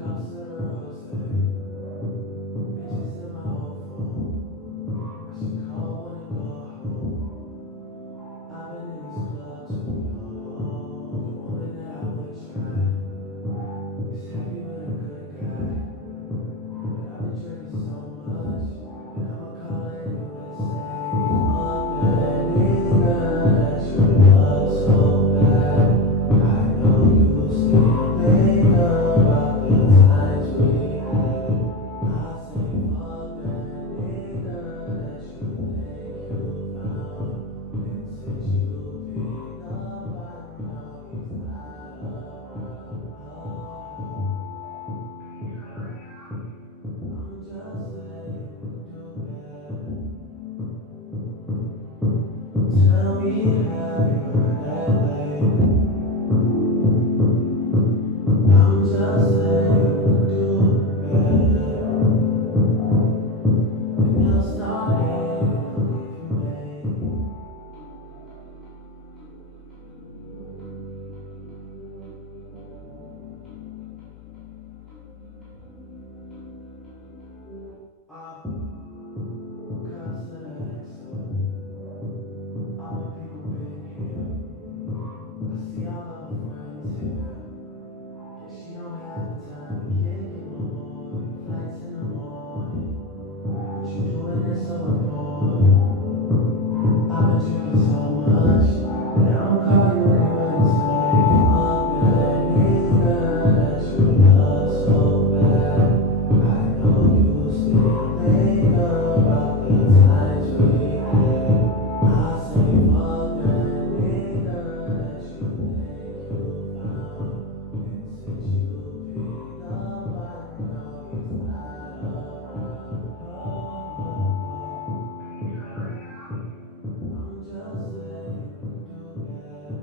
Cups of the rose, bitches in my whole phone. I should call one and go home. I've been in these clubs too long. The woman that I would try is happy with a good guy. But I've been drinking so much, and I'ma call her anyway and say, fuck that nigga that you love so bad. I know you still think about the times we had. I say, fuck that nigga that you think you found. And since you picked up, I know he's not around. I'ma just say you can do better. Tell me, have you heard that lately? I'm just saying you can do better. And they'll start hating on me if you maybe. Cups of the XO. All my people been here. I see all of her friends here. Guess she don't have the time to kick it no more. Flights in the morning. What you doing is so important. I've been drinking so much that I'ma call you anyway and say, fuck that nigga that you love so bad. I know you still think about the times we had. I say, fuck that nigga that you think you found. And since you picked up, I know he's not around. I'ma just say you can do better.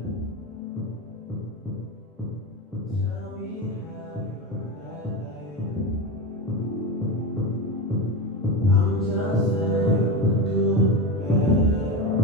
Tell me, have you heard that lately? I'm just saying you can do better.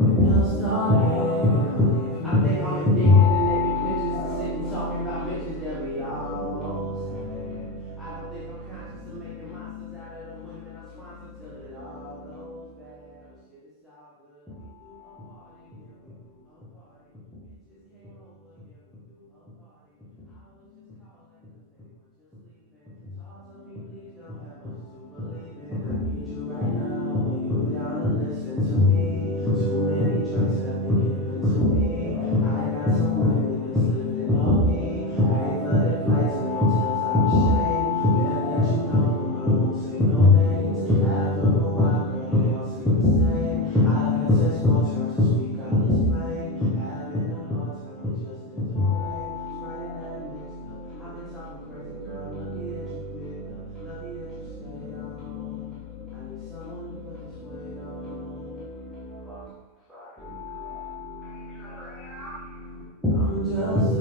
And they'll start hating on me if you I think all they thinking in their big pictures and sitting talking about bitches that we almost had. I don't think I'm conscious of making monsters out of them women I sponsor till it all goes bad. But shit, it's all good. We threw a party, yeah, we threw a party. Bitches came over, yeah, we threw a party. I was just calling cause they were just leaving. Talk to me, please, don't have much to believe in. I need you right now. Are you down to listen to me? Too many drinks have been given to me. I got some women that's living on me. Pay for their flights and hotels, I'm ashamed. Bet that you know them, I won't say no names. After a while, girl, they all seem the same. I've had sex 4 times this week, I'll explain. Having a hard time adjusting to fame. Spreading that mixed up. I've been talking crazy, girl. Lucky that you picked up. Lucky that you stayed on. I need someone to put this weight on. I'm just